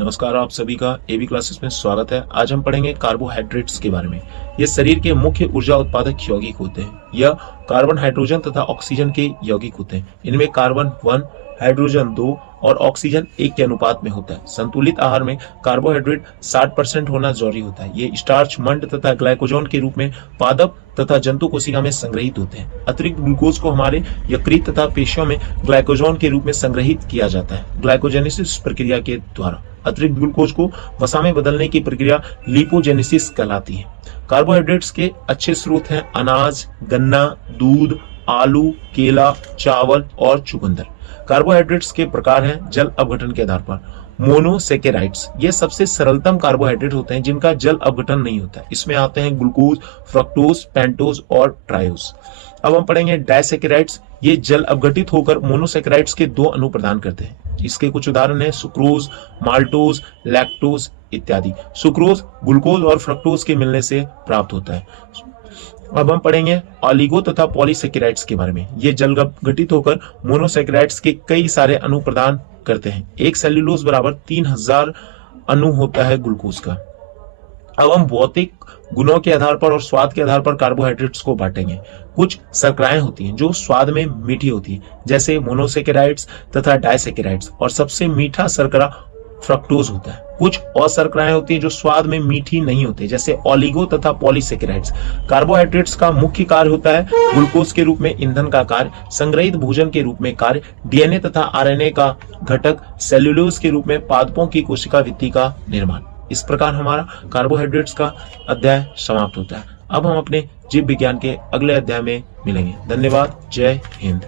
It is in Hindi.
नमस्कार, आप सभी का एबी क्लासेस में स्वागत है। आज हम पढ़ेंगे कार्बोहाइड्रेट्स के बारे में। ये शरीर के मुख्य ऊर्जा उत्पादक यौगिक होते हैं। यह कार्बन, हाइड्रोजन तथा ऑक्सीजन के यौगिक होते हैं। इनमें कार्बन 1, हाइड्रोजन 2 और ऑक्सीजन 1 के अनुपात में होता है। संतुलित आहार में कार्बोहाइड्रेट 60% होना जरूरी होता है। ये स्टार्च, मंड तथा ग्लाइकोजन के रूप में पादप तथा जंतु कोशिका में संग्रहित होते हैं। अतिरिक्त ग्लूकोज को हमारे यकृत तथा पेशियों में ग्लाइकोजन के रूप में संग्रहित किया जाता है ग्लाइकोजेनेसिस प्रक्रिया के द्वारा। अतिरिक्त ग्लूकोज को वसा में बदलने की प्रक्रिया लिपोजेनेसिस कहलाती है। कार्बोहाइड्रेट्स के अच्छे स्रोत हैं अनाज, गन्ना, दूध, आलू, केला, चावल और चुकंदर। कार्बोहाइड्रेट्स के प्रकार हैं जल अपघटन के आधार पर। मोनोसेकेराइड्स ये सबसे सरलतम कार्बोहाइड्रेट होते हैं जिनका जल अपघटन नहीं होता है। इसमें आते हैं ग्लूकोज, फ्रक्टोज, पेंटोज और ट्रायोज। अब हम पढ़ेंगे डाइसेकेराइड्स। ये जल अपघटित होकर मोनोसेकेराइड्स के 2 अणु प्रदान करते हैं। इसके कुछ उदाहरण हैं सुक्रोज, माल्टोज, लैक्टोज इत्यादि। सुक्रोज ग्लूकोज और फ्रक्टोज के मिलने से प्राप्त होता है। अब हम पढ़ेंगे ऑलिगो तथा पॉलीसेकेराइड्स के बारे में। ये जल घटित होकर मोनोसेकेराइड्स के कई सारे अणु प्रदान करते हैं। एक सेल्यूलोज बराबर 3000 अणु होता है ग्लूकोज का। अब हम भौतिक गुणों के आधार पर और स्वाद के आधार पर कार्बोहाइड्रेट्स को बांटेंगे। कुछ शर्कराएं होती हैं जो स्वाद में मीठी होती हैं, जैसे मोनोसेकेराइड्स तथा डाइसेकेराइड्स, और सबसे मीठा शर्करा फ्रक्टोज होता है। कुछ और शर्कराएं होती हैं जो स्वाद में मीठी नहीं होती, जैसे ओलिगो तथा पॉलीसेकेराइड्स। कार्बोहाइड्रेट्स का मुख्य कार्य होता है ग्लूकोज के रूप में ईंधन का कार्य, संग्रहित भोजन के रूप में कार्य, डीएनए तथा आरएनए का घटक, सेल्यूलोज के रूप में पादपों की कोशिका भित्ति का निर्माण। इस प्रकार हमारा कार्बोहाइड्रेट्स का अध्याय समाप्त होता है। अब हम अपने जीव विज्ञान के अगले अध्याय में मिलेंगे। धन्यवाद। जय हिंद।